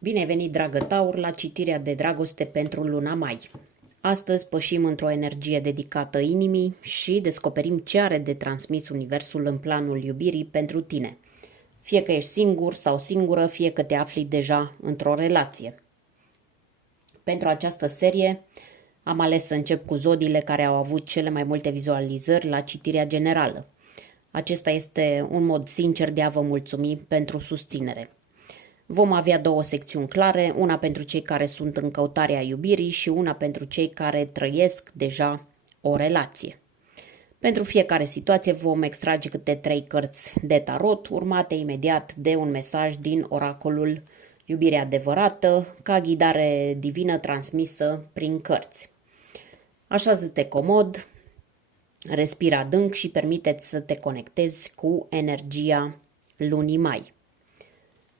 Bine ai venit, dragă Taur, la citirea de dragoste pentru luna mai. Astăzi pășim într-o energie dedicată inimii și descoperim ce are de transmis Universul în planul iubirii pentru tine. Fie că ești singur sau singură, fie că te afli deja într-o relație. Pentru această serie am ales să încep cu zodiile care au avut cele mai multe vizualizări la citirea generală. Acesta este un mod sincer de a vă mulțumi pentru susținere. Vom avea două secțiuni clare, una pentru cei care sunt în căutarea iubirii și una pentru cei care trăiesc deja o relație. Pentru fiecare situație vom extrage câte 3 cărți de tarot, urmate imediat de un mesaj din oracolul Iubirea adevărată, ca ghidare divină transmisă prin cărți. Așează-te comod, respira adânc și permite-ți să te conectezi cu energia lunii mai.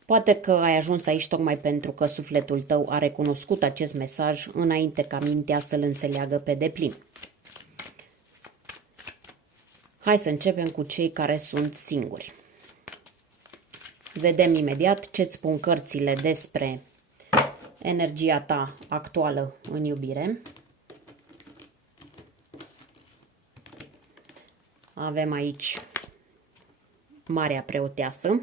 Poate că ai ajuns aici tocmai pentru că sufletul tău a recunoscut acest mesaj înainte ca mintea să-l înțeleagă pe deplin. Hai să începem cu cei care sunt singuri. Vedem imediat ce-ți spun cărțile despre energia ta actuală în iubire. Avem aici Marea Preoteasă.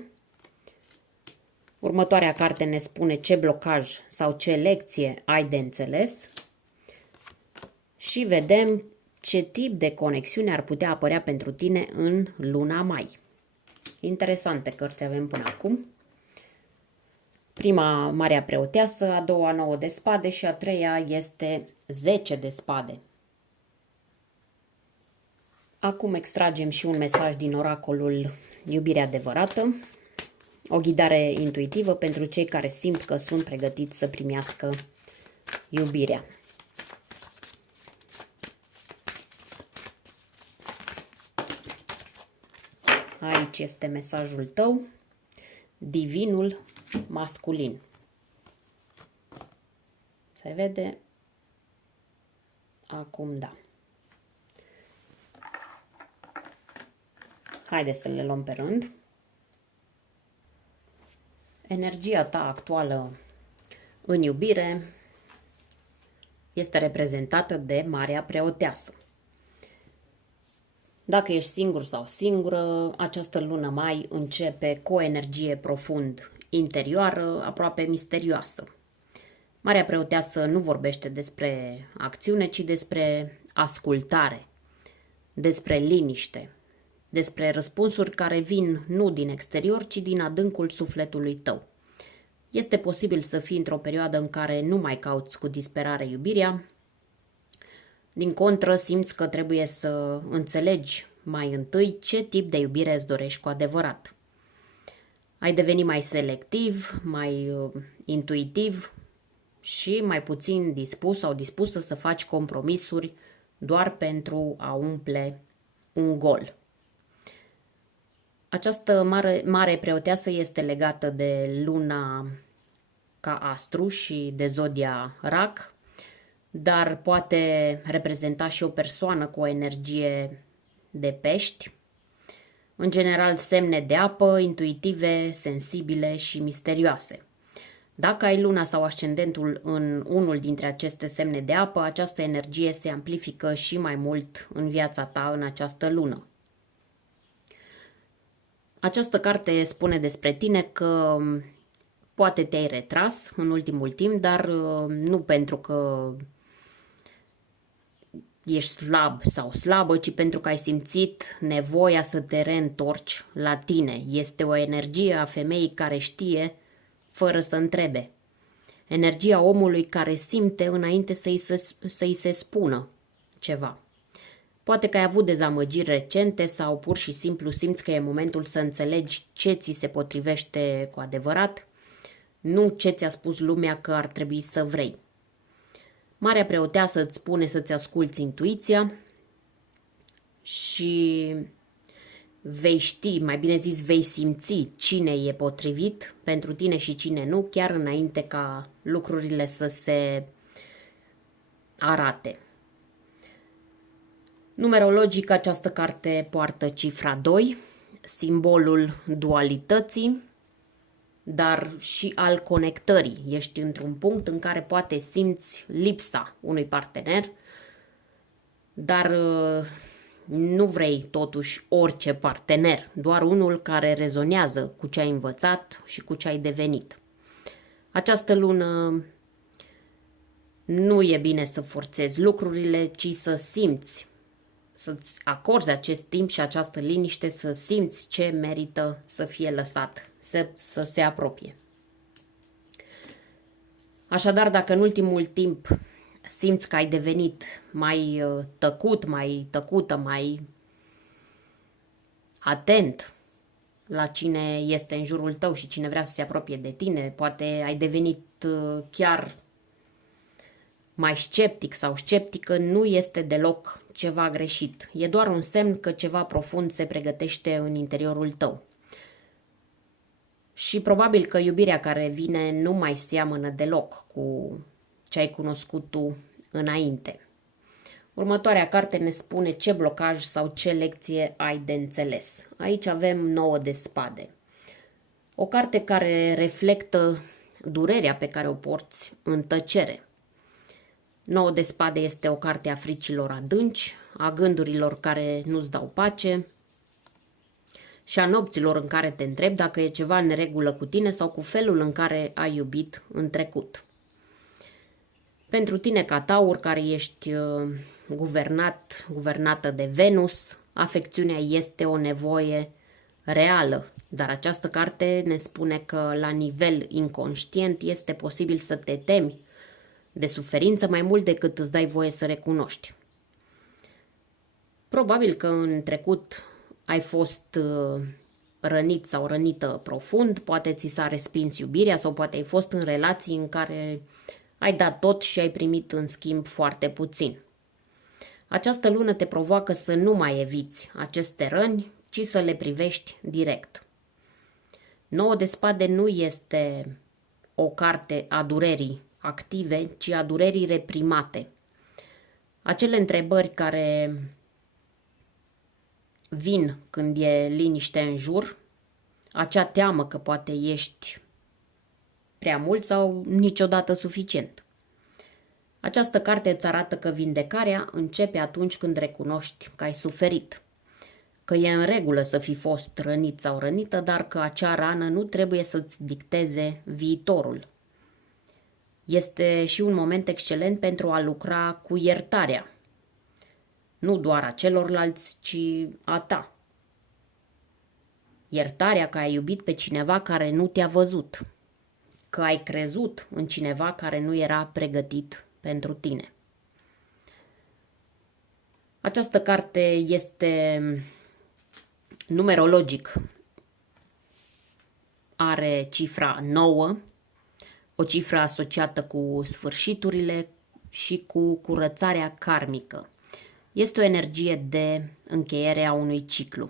Următoarea carte ne spune ce blocaj sau ce lecție ai de înțeles. Și vedem ce tip de conexiune ar putea apărea pentru tine în luna mai. Interesante cărți avem până acum. Prima, Marea Preoteasă, a doua, 9 de spade și a treia este 10 de spade. Acum extragem și un mesaj din oracolul Iubirea adevărată. O ghidare intuitivă pentru cei care simt că sunt pregătiți să primească iubirea. Aici este mesajul tău, divinul masculin. Se vede? Acum da. Haideți să le luăm pe rând. Energia ta actuală în iubire este reprezentată de Marea Preoteasă. Dacă ești singur sau singură, această lună mai începe cu o energie profund interioară, aproape misterioasă. Marea Preoteasă nu vorbește despre acțiune, ci despre ascultare, despre liniște, despre răspunsuri care vin nu din exterior, ci din adâncul sufletului tău. Este posibil să fii într-o perioadă în care nu mai cauți cu disperare iubirea. Din contră, simți că trebuie să înțelegi mai întâi ce tip de iubire îți dorești cu adevărat. Ai devenit mai selectiv, mai intuitiv și mai puțin dispus sau dispusă să faci compromisuri doar pentru a umple un gol. Această mare preoteasă este legată de luna ca astru și de zodia Rac, dar poate reprezenta și o persoană cu o energie de pești. În general, semne de apă, intuitive, sensibile și misterioase. Dacă ai luna sau ascendentul în unul dintre aceste semne de apă, această energie se amplifică și mai mult în viața ta în această lună. Această carte spune despre tine că poate te-ai retras în ultimul timp, dar nu pentru că ești slab sau slabă, ci pentru că ai simțit nevoia să te reîntorci la tine. Este o energie a femeii care știe fără să întrebe. Energia omului care simte înainte să-i se spună ceva. Poate că ai avut dezamăgiri recente sau pur și simplu simți că e momentul să înțelegi ce ți se potrivește cu adevărat, nu ce ți-a spus lumea că ar trebui să vrei. Marea Preoteasă îți spune să-ți asculți intuiția și vei ști, mai bine zis, vei simți cine e potrivit pentru tine și cine nu, chiar înainte ca lucrurile să se arate. Numerologic, această carte poartă cifra 2, simbolul dualității, dar și al conectării. Ești într-un punct în care poate simți lipsa unui partener, dar nu vrei totuși orice partener, doar unul care rezonează cu ce ai învățat și cu ce ai devenit. Această lună nu e bine să forțezi lucrurile, ci să simți, să-ți acorzi acest timp și această liniște, să simți ce merită să fie lăsat, să se apropie. Așadar, dacă în ultimul timp simți că ai devenit mai tăcut, mai tăcută, mai atent la cine este în jurul tău și cine vrea să se apropie de tine, poate ai devenit chiar mai sceptic sau sceptică, nu este deloc ceva greșit. E doar un semn că ceva profund se pregătește în interiorul tău. Și probabil că iubirea care vine nu mai seamănă deloc cu ce ai cunoscut tu înainte. Următoarea carte ne spune ce blocaj sau ce lecție ai de înțeles. Aici avem 9 de spade. O carte care reflectă durerea pe care o porți în tăcere. 9 de spade este o carte a fricilor adânci, a gândurilor care nu-ți dau pace și a nopților în care te întrebi dacă e ceva în neregulă cu tine sau cu felul în care ai iubit în Pentru tine, ca taur, care ești guvernată de Venus, afecțiunea este o nevoie reală, dar această carte ne spune că la nivel inconștient este posibil să te temi de suferință mai mult decât îți dai voie să recunoști. Probabil că în trecut ai fost rănit sau rănită profund, poate ți s-a respins iubirea sau poate ai fost în relații în care ai dat tot și ai primit în schimb foarte puțin. Această lună te provoacă să nu mai eviți aceste răni, ci să le privești direct. 9 de spade nu este o carte a durerii active, ci a durerii reprimate. Acele întrebări care vin când e liniște în jur, acea teamă că poate ești prea mult sau niciodată suficient. Această carte îți arată că vindecarea începe atunci când recunoști că ai suferit, că e în regulă să fi fost rănit sau rănită, dar că acea rană nu trebuie să-ți dicteze viitorul. Este și un moment excelent pentru a lucra cu iertarea, nu doar a celorlalți, ci a ta. Iertarea că ai iubit pe cineva care nu te-a văzut, că ai crezut în cineva care nu era pregătit pentru tine. Această carte este numerologic. Are cifra 9, o cifră asociată cu sfârșiturile și cu curățarea karmică. Este o energie de încheiere a unui ciclu.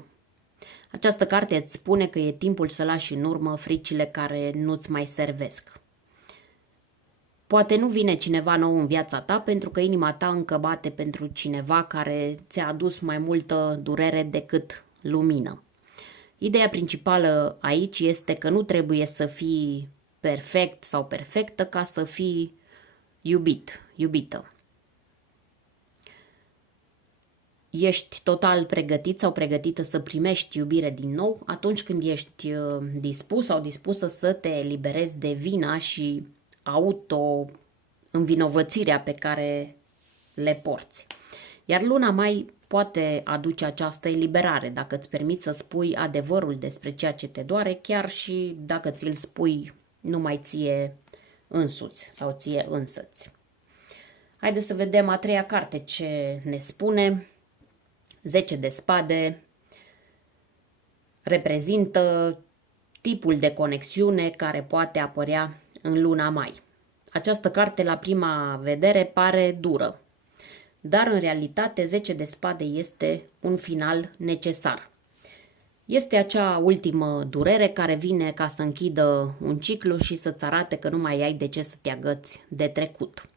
Această carte îți spune că e timpul să lași în urmă fricile care nu-ți mai servesc. Poate nu vine cineva nou în viața ta pentru că inima ta încă bate pentru cineva care ți-a adus mai multă durere decât lumină. Ideea principală aici este că nu trebuie să fii perfect sau perfectă ca să fii iubită. Ești total pregătit sau pregătită să primești iubire din nou atunci când ești dispus sau dispusă să te eliberezi de vina și auto-învinovățirea pe care le porți. Iar luna mai poate aduce această eliberare dacă îți permiți să spui adevărul despre ceea ce te doare, chiar și dacă ți-l spui numai ție însuți sau ție însăți. Haideți să vedem a treia carte ce ne spune. 10 de spade reprezintă tipul de conexiune care poate apărea în luna mai. Această carte la prima vedere pare dură, dar în realitate 10 de spade este un final necesar. Este acea ultimă durere care vine ca să închidă un ciclu și să-ți arate că nu mai ai de ce să te agăți de trecut.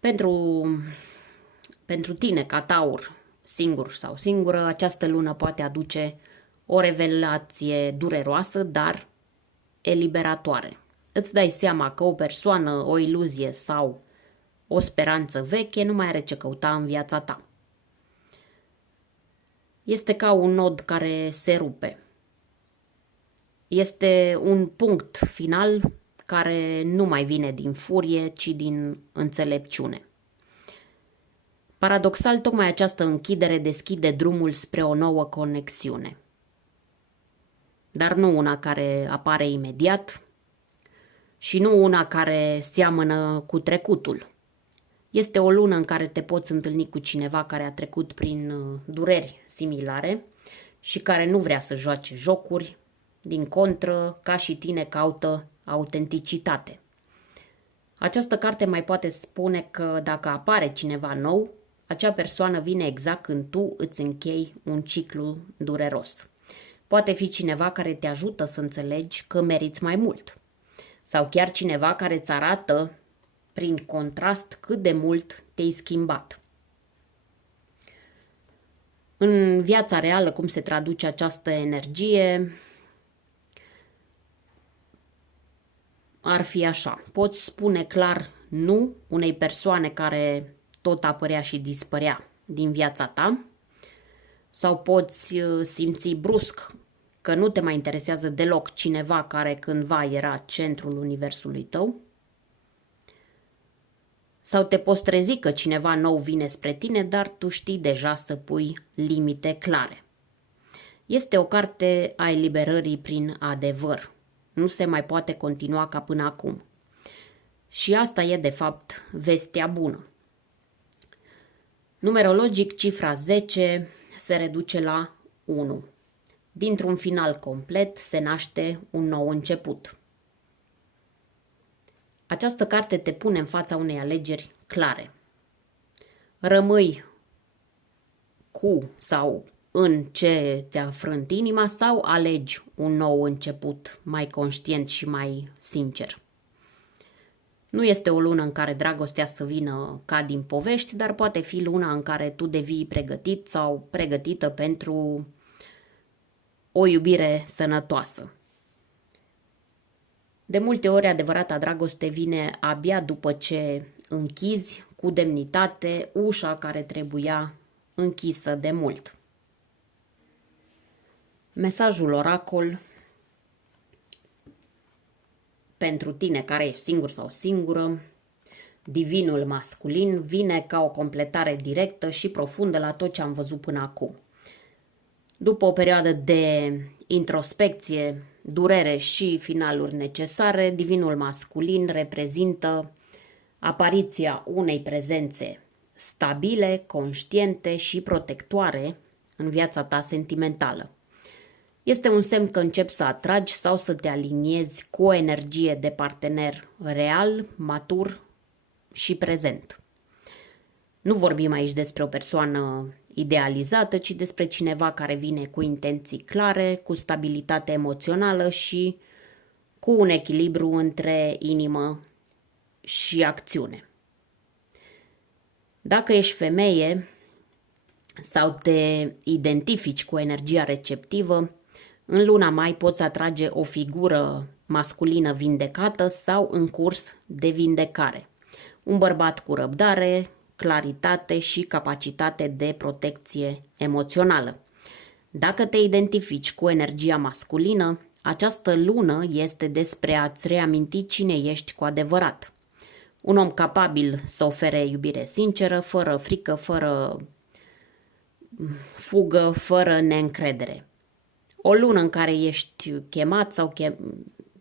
Pentru tine, ca taur, singur sau singură, această lună poate aduce o revelație dureroasă, dar eliberatoare. Îți dai seama că o persoană, o iluzie sau o speranță veche nu mai are ce căuta în viața ta. Este ca un nod care se rupe. Este un punct final care nu mai vine din furie, ci din înțelepciune. Paradoxal, tocmai această închidere deschide drumul spre o nouă conexiune. Dar nu una care apare imediat și nu una care seamănă cu trecutul. Este o lună în care te poți întâlni cu cineva care a trecut prin dureri similare și care nu vrea să joace jocuri, din contră, ca și tine, caută autenticitate. Această carte mai poate spune că dacă apare cineva nou, acea persoană vine exact când tu îți închei un ciclu dureros. Poate fi cineva care te ajută să înțelegi că meriți mai mult. Sau chiar cineva care îți arată, prin contrast, cât de mult te-ai schimbat. În viața reală, cum se traduce această energie, ar fi așa. Poți spune clar nu unei persoane care tot apărea și dispărea din viața ta, sau poți simți brusc că nu te mai interesează deloc cineva care cândva era centrul universului tău, sau te poți trezi că cineva nou vine spre tine, dar tu știi deja să pui limite clare. Este o carte a eliberării prin adevăr. Nu se mai poate continua ca până acum. Și asta e, de fapt, vestea bună. Numerologic, cifra 10 se reduce la 1. Dintr-un final complet se naște un nou început. Această carte te pune în fața unei alegeri clare. Rămâi cu sau în ce ți-a frânt inima sau alegi un nou început mai conștient și mai sincer. Nu este o lună în care dragostea să vină ca din povești, dar poate fi luna în care tu devii pregătit sau pregătită pentru o iubire sănătoasă. De multe ori, adevărata dragoste vine abia după ce închizi cu demnitate ușa care trebuia închisă de mult. Mesajul oracol pentru tine care ești singur sau singură: divinul masculin vine ca o completare directă și profundă la tot ce am văzut până acum. După o perioadă de introspecție, durere și finaluri necesare, divinul masculin reprezintă apariția unei prezențe stabile, conștiente și protectoare în viața ta sentimentală. Este un semn că începi să atragi sau să te aliniezi cu o energie de partener real, matur și prezent. Nu vorbim aici despre o persoană idealizată, ci despre cineva care vine cu intenții clare, cu stabilitate emoțională și cu un echilibru între inimă și acțiune. Dacă ești femeie sau te identifici cu energia receptivă, în luna mai poți atrage o figură masculină vindecată sau în curs de vindecare. Un bărbat cu răbdare, claritate și capacitate de protecție emoțională. Dacă te identifici cu energia masculină, această lună este despre a-ți reaminti cine ești cu adevărat. Un om capabil să ofere iubire sinceră, fără frică, fără fugă, fără neîncredere. O lună în care ești chemat sau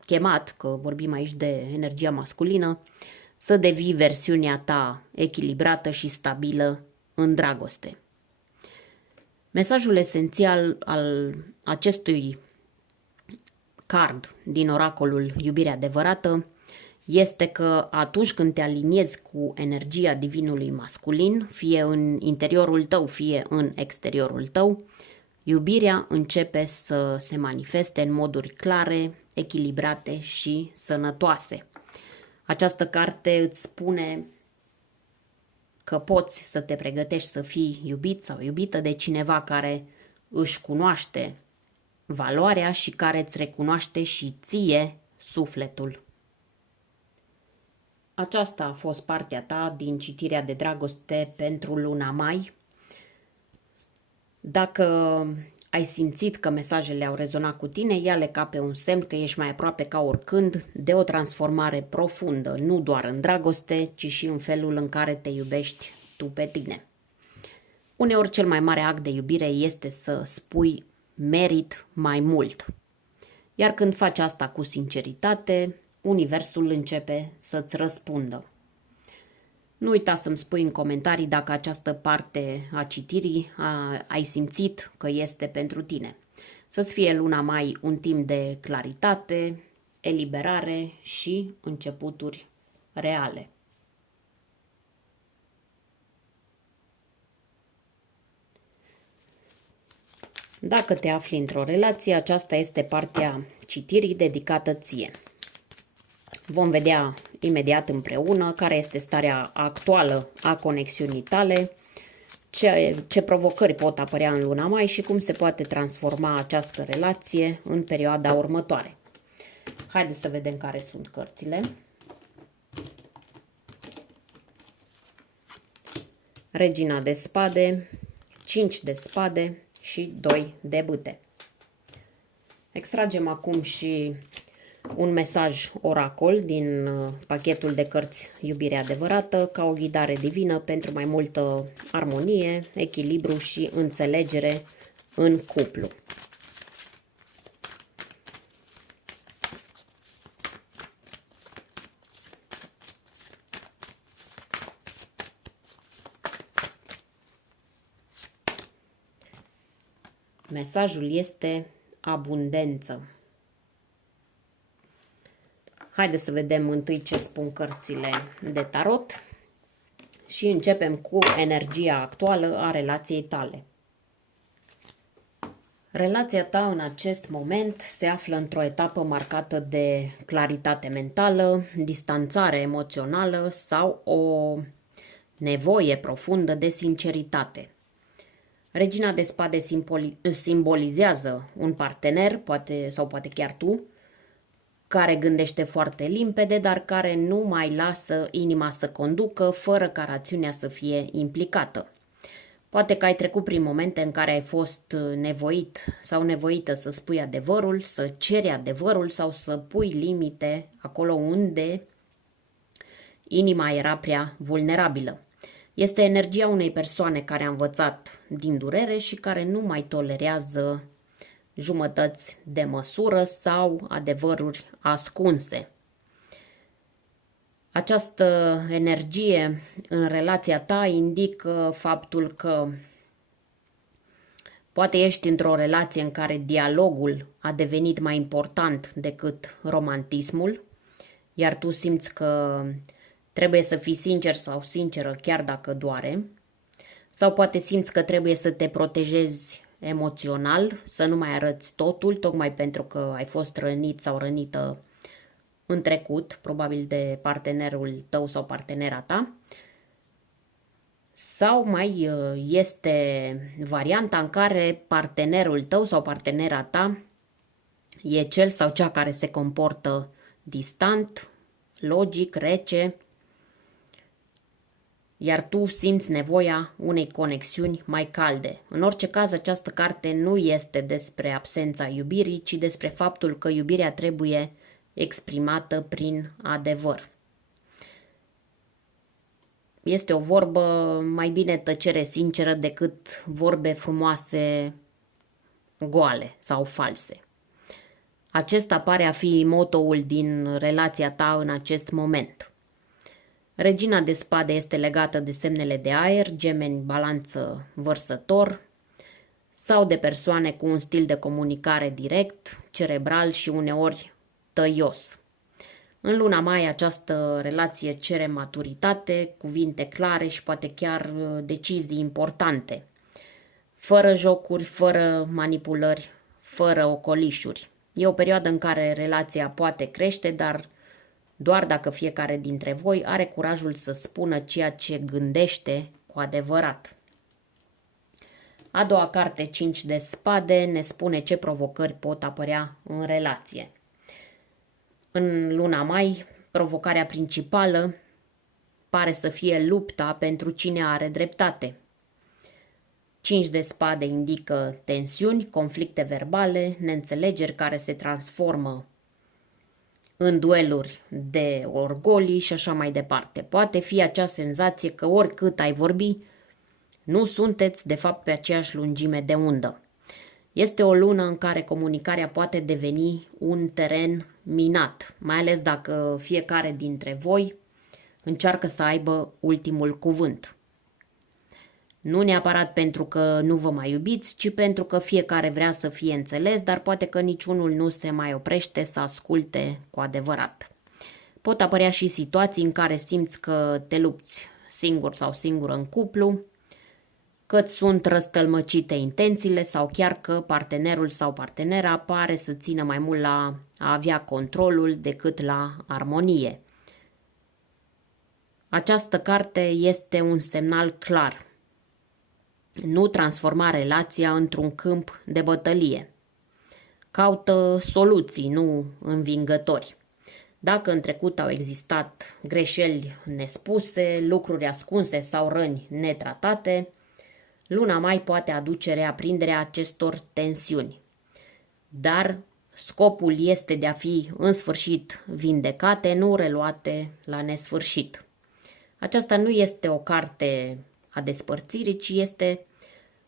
chemat, că vorbim aici de energia masculină, să devii versiunea ta echilibrată și stabilă în dragoste. Mesajul esențial al acestui card din oracolul Iubirea adevărată este că atunci când te aliniezi cu energia divinului masculin, fie în interiorul tău, fie în exteriorul tău, iubirea începe să se manifeste în moduri clare, echilibrate și sănătoase. Această carte îți spune că poți să te pregătești să fii iubit sau iubită de cineva care își cunoaște valoarea și care îți recunoaște și ție sufletul. Aceasta a fost partea ta din citirea de dragoste pentru luna mai. Dacă ai simțit că mesajele au rezonat cu tine, ia-le ca pe un semn că ești mai aproape ca oricând de o transformare profundă, nu doar în dragoste, ci și în felul în care te iubești tu pe tine. Uneori cel mai mare act de iubire este să spui merit mai mult. Iar când faci asta cu sinceritate, universul începe să-ți răspundă. Nu uita să-mi spui în comentarii dacă această parte a citirii ai simțit că este pentru tine. Să-ți fie luna mai un timp de claritate, eliberare și începuturi reale. Dacă te afli într-o relație, aceasta este partea citirii dedicată ție. Vom vedea imediat împreună care este starea actuală a conexiunii tale, ce provocări pot apărea în luna mai și cum se poate transforma această relație în perioada următoare. Haideți să vedem care sunt cărțile. Regina de spade, 5 de spade și 2 de bâte. Extragem acum și un mesaj oracol din pachetul de cărți Iubire adevărată ca o ghidare divină pentru mai multă armonie, echilibru și înțelegere în cuplu. Mesajul este abundență. Haideți să vedem întâi ce spun cărțile de tarot și începem cu energia actuală a relației tale. Relația ta în acest moment se află într-o etapă marcată de claritate mentală, distanțare emoțională sau o nevoie profundă de sinceritate. Regina de spade simbolizează un partener, poate chiar tu, care gândește foarte limpede, dar care nu mai lasă inima să conducă, fără ca rațiunea să fie implicată. Poate că ai trecut prin momente în care ai fost nevoit sau nevoită să spui adevărul, să ceri adevărul sau să pui limite acolo unde inima era prea vulnerabilă. Este energia unei persoane care a învățat din durere și care nu mai tolerează jumătăți de măsură sau adevăruri ascunse. Această energie în relația ta indică faptul că poate ești într-o relație în care dialogul a devenit mai important decât romantismul, iar tu simți că trebuie să fii sincer sau sinceră chiar dacă doare, sau poate simți că trebuie să te protejezi emoțional, să nu mai arăți totul, tocmai pentru că ai fost rănit sau rănită în trecut, probabil de partenerul tău sau partenera ta. Sau mai este varianta în care partenerul tău sau partenera ta e cel sau cea care se comportă distant, logic, rece, iar tu simți nevoia unei conexiuni mai calde. În orice caz, această carte nu este despre absența iubirii, ci despre faptul că iubirea trebuie exprimată prin adevăr. Este o vorbă, mai bine tăcere sinceră decât vorbe frumoase goale sau false. Acesta pare a fi motoul din relația ta în acest moment. Regina de spade este legată de semnele de aer, gemeni, balanță, vărsător sau de persoane cu un stil de comunicare direct, cerebral și uneori tăios. În luna mai această relație cere maturitate, cuvinte clare și poate chiar decizii importante, fără jocuri, fără manipulări, fără ocolișuri. E o perioadă în care relația poate crește, dar doar dacă fiecare dintre voi are curajul să spună ceea ce gândește cu adevărat. A doua carte, 5 de spade, ne spune ce provocări pot apărea în relație. În luna mai, provocarea principală pare să fie lupta pentru cine are dreptate. 5 de spade indică tensiuni, conflicte verbale, neînțelegeri care se transformă în dueluri de orgolii și așa mai departe. Poate fi acea senzație că oricât ai vorbi, nu sunteți de fapt pe aceeași lungime de undă. Este o lună în care comunicarea poate deveni un teren minat, mai ales dacă fiecare dintre voi încearcă să aibă ultimul cuvânt. Nu neapărat pentru că nu vă mai iubiți, ci pentru că fiecare vrea să fie înțeles, dar poate că niciunul nu se mai oprește să asculte cu adevărat. Pot apărea și situații în care simți că te lupți singur sau singură în cuplu, că îți sunt răstălmăcite intențiile sau chiar că partenerul sau partenera pare să țină mai mult la a avea controlul decât la armonie. Această carte este un semnal clar. Nu transforma relația într-un câmp de bătălie. Caută soluții, nu învingători. Dacă în trecut au existat greșeli nespuse, lucruri ascunse sau răni netratate, luna mai poate aduce reaprinderea acestor tensiuni. Dar scopul este de a fi în sfârșit vindecate, nu reluate la nesfârșit. Aceasta nu este o carte a despărțirii, ci este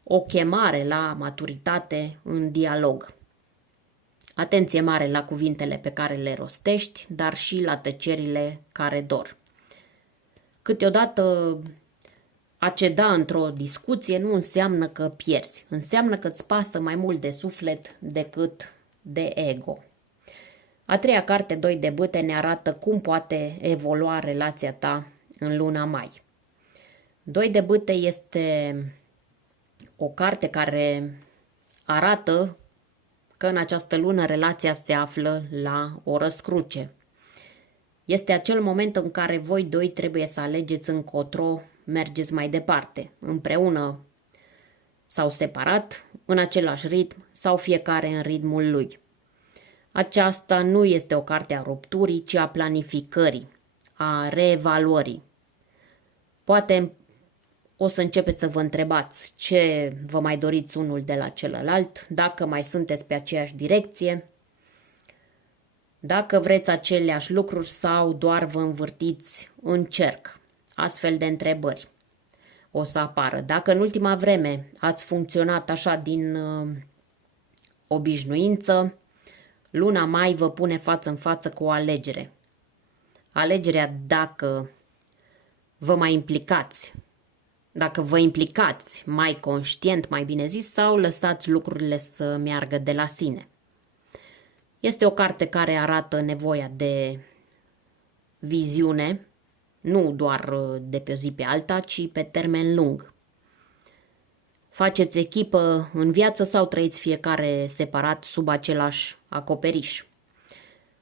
o chemare la maturitate în dialog. Atenție mare la cuvintele pe care le rostești, dar și la tăcerile care dor. Câteodată a ceda într-o discuție nu înseamnă că pierzi, înseamnă că îți pasă mai mult de suflet decât de ego. A treia carte, 2 de bâte, ne arată cum poate evolua relația ta în luna mai. 2 de bâte este o carte care arată că în această lună relația se află la o răscruce. Este acel moment în care voi doi trebuie să alegeți încotro mergeți mai departe, împreună sau separat, în același ritm sau fiecare în ritmul lui. Aceasta nu este o carte a rupturii, ci a planificării, a reevaluării. Poate o să începeți să vă întrebați ce vă mai doriți unul de la celălalt, dacă mai sunteți pe aceeași direcție, dacă vreți aceleași lucruri sau doar vă învârtiți în cerc. Astfel de întrebări o să apară. Dacă în ultima vreme ați funcționat așa din obișnuință, luna mai vă pune față în față cu o alegere. Alegerea dacă vă mai implicați, dacă vă implicați mai conștient, mai bine zis, sau lăsați lucrurile să meargă de la sine. Este o carte care arată nevoia de viziune, nu doar de pe o zi pe alta, ci pe termen lung. Faceți echipă în viață sau trăiți fiecare separat sub același acoperiș?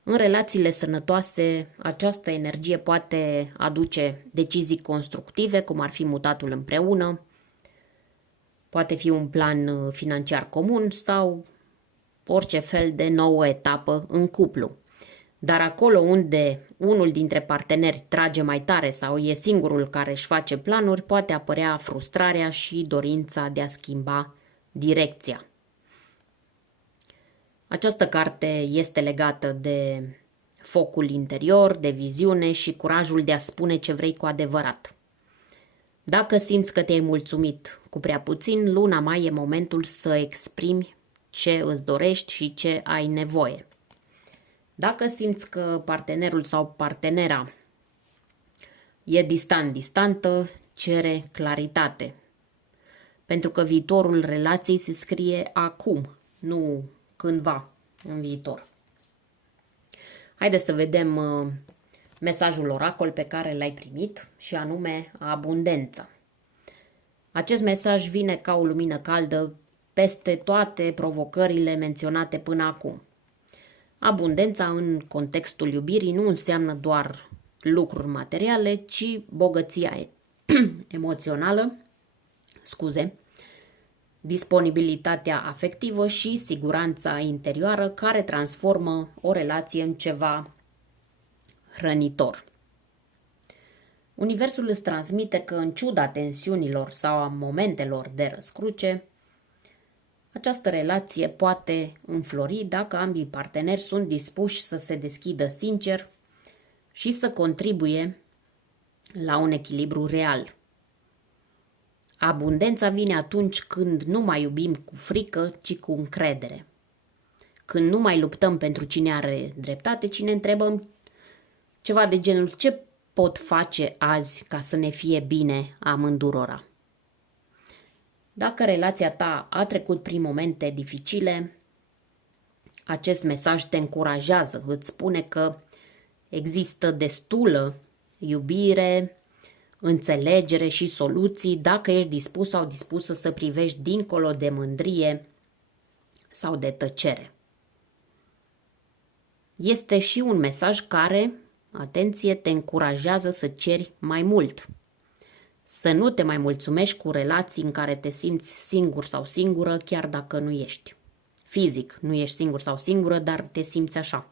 În relațiile sănătoase, această energie poate aduce decizii constructive, cum ar fi mutatul împreună, poate fi un plan financiar comun sau orice fel de nouă etapă în cuplu. Dar acolo unde unul dintre parteneri trage mai tare sau e singurul care își face planuri, poate apărea frustrarea și dorința de a schimba direcția. Această carte este legată de focul interior, de viziune și curajul de a spune ce vrei cu adevărat. Dacă simți că te-ai mulțumit cu prea puțin, luna mai e momentul să exprimi ce îți dorești și ce ai nevoie. Dacă simți că partenerul sau partenera e distantă, cere claritate. Pentru că viitorul relației se scrie acum, nu cândva în viitor. Haideți să vedem mesajul oracol pe care l-ai primit și anume abundența. Acest mesaj vine ca o lumină caldă peste toate provocările menționate până acum. Abundența în contextul iubirii nu înseamnă doar lucruri materiale, ci bogăția emoțională, disponibilitatea afectivă și siguranța interioară care transformă o relație în ceva hrănitor. Universul îți transmite că, în ciuda tensiunilor sau a momentelor de răscruce, această relație poate înflori dacă ambii parteneri sunt dispuși să se deschidă sincer și să contribuie la un echilibru real. Abundența vine atunci când nu mai iubim cu frică, ci cu încredere. Când nu mai luptăm pentru cine are dreptate, ci ne întrebăm ceva de genul: ce pot face azi ca să ne fie bine amândurora? Dacă relația ta a trecut prin momente dificile, acest mesaj te încurajează, îți spune că există destulă iubire, înțelegere și soluții dacă ești dispus sau dispusă să privești dincolo de mândrie sau de tăcere. Este și un mesaj care, atenție, te încurajează să ceri mai mult. Să nu te mai mulțumești cu relații în care te simți singur sau singură, chiar dacă nu ești. Fizic, nu ești singur sau singură, dar te simți așa.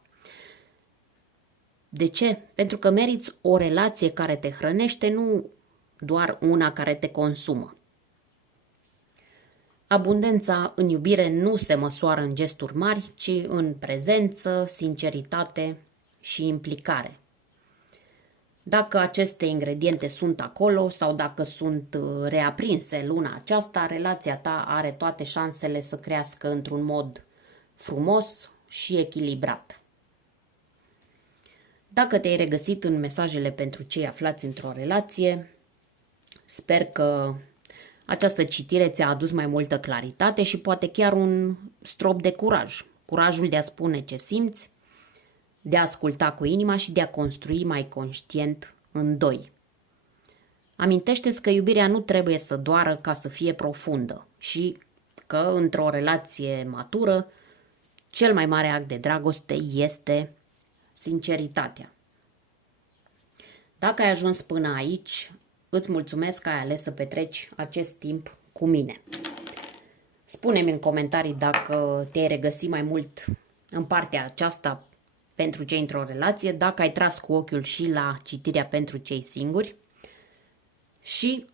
De ce? Pentru că meriți o relație care te hrănește, nu doar una care te consumă. Abundența în iubire nu se măsoară în gesturi mari, ci în prezență, sinceritate și implicare. Dacă aceste ingrediente sunt acolo sau dacă sunt reaprinse luna aceasta, relația ta are toate șansele să crească într-un mod frumos și echilibrat. Dacă te-ai regăsit în mesajele pentru cei aflați într-o relație, sper că această citire ți-a adus mai multă claritate și poate chiar un strop de curaj. Curajul de a spune ce simți, de a asculta cu inima și de a construi mai conștient în doi. Amintește-ți că iubirea nu trebuie să doară ca să fie profundă și că într-o relație matură, cel mai mare act de dragoste este sinceritatea. Dacă ai ajuns până aici, îți mulțumesc că ai ales să petreci acest timp cu mine. Spune-mi în comentarii dacă te-ai regăsit mai mult în partea aceasta pentru cei într-o relație, dacă ai tras cu ochiul și la citirea pentru cei singuri și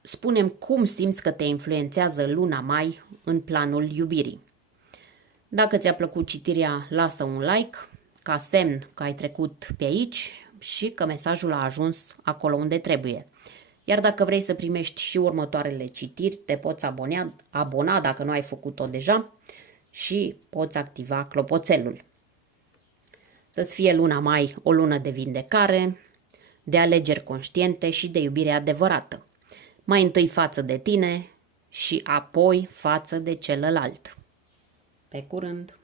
spune-mi cum simți că te influențează luna mai în planul iubirii. Dacă ți-a plăcut citirea, lasă un like ca semn că ai trecut pe aici și că mesajul a ajuns acolo unde trebuie. Iar dacă vrei să primești și următoarele citiri, te poți abona dacă nu ai făcut-o deja și poți activa clopoțelul. Să-ți fie luna mai o lună de vindecare, de alegeri conștiente și de iubire adevărată. Mai întâi față de tine și apoi față de celălalt. Pe curând!